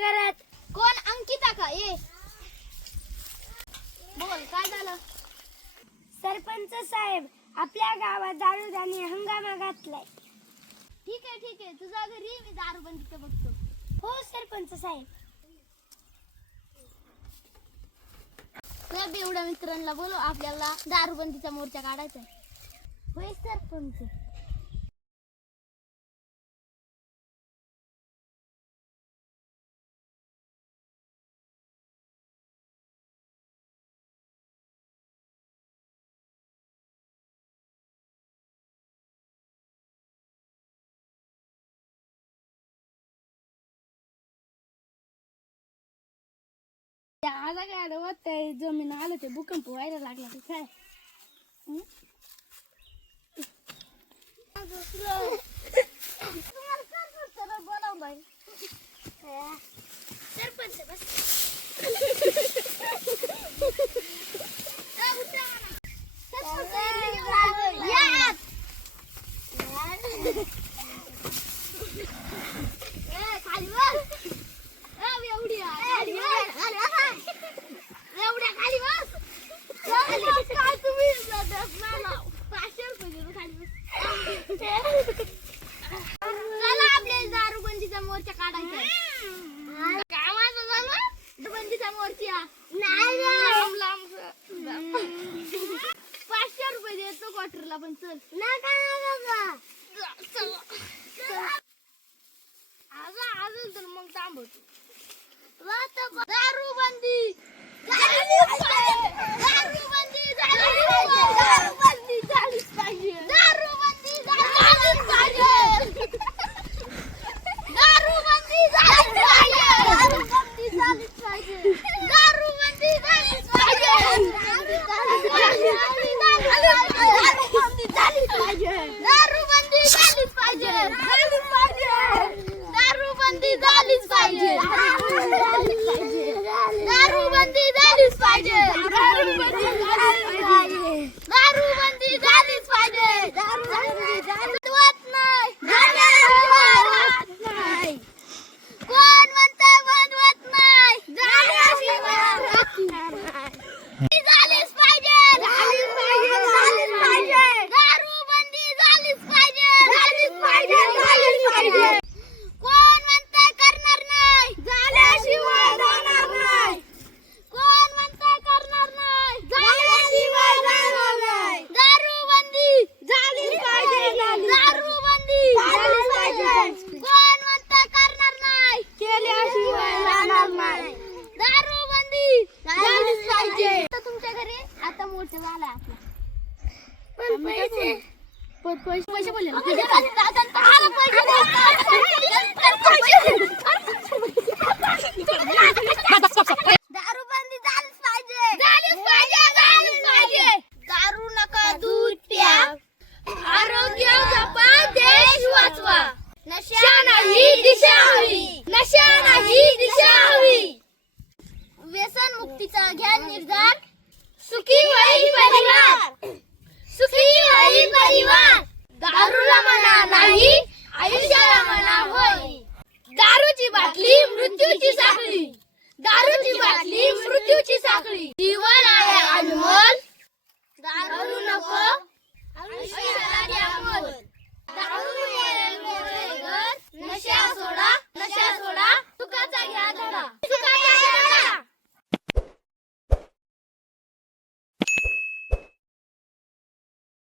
घरात. कोण? अंकिता का? ये बोल, काय झालं? सरपंच साहेब, आपल्या गावात दारूदानी हंगामा घातलाय. ठीक आहे, तुझ्या घरी मी दारूबंदीचं बघतो. हो सरपंच साहेब. तुझ्या बेवड्या मित्रांना बोलव, आपल्याला दारूबंदीचा मोर्चा काढायचा आहे. होय सरपंच. आला काय आडवत जमीन आलं ते भूकंप व्हायला लागला ते काय बनवलंय सरपंच बस. दारूबंदीचा मोर्चा काढायचा. काय माझं झालं? दारूबंदीचा मोर्चा लांब लांब 500 रुपये देतो क्वार्टरला, पण चल अजून तर मग थांबवतो. दारूबंदी झालीच पाहिजे. तुमच्या घरी आता मोठं झालं आपलं. पैसे बोलले दारूबंदी झालीच पाहिजे. दारू नका, दूध प्या, आरोग्य जपा, देश वाचवा. नशा नाही दिशा हवी, नशा नाही दिशा हवी. व्यसन मुक्तीचा घ्या निर्धार, सुखी होई परिवार, सुखी होई परिवार. दारूला म्हणा नाही, आयुष्याला म्हणा होय. दारूची बाटली मृत्यूची साखळी, दारूची बाटली मृत्यूची साखळी. जीवन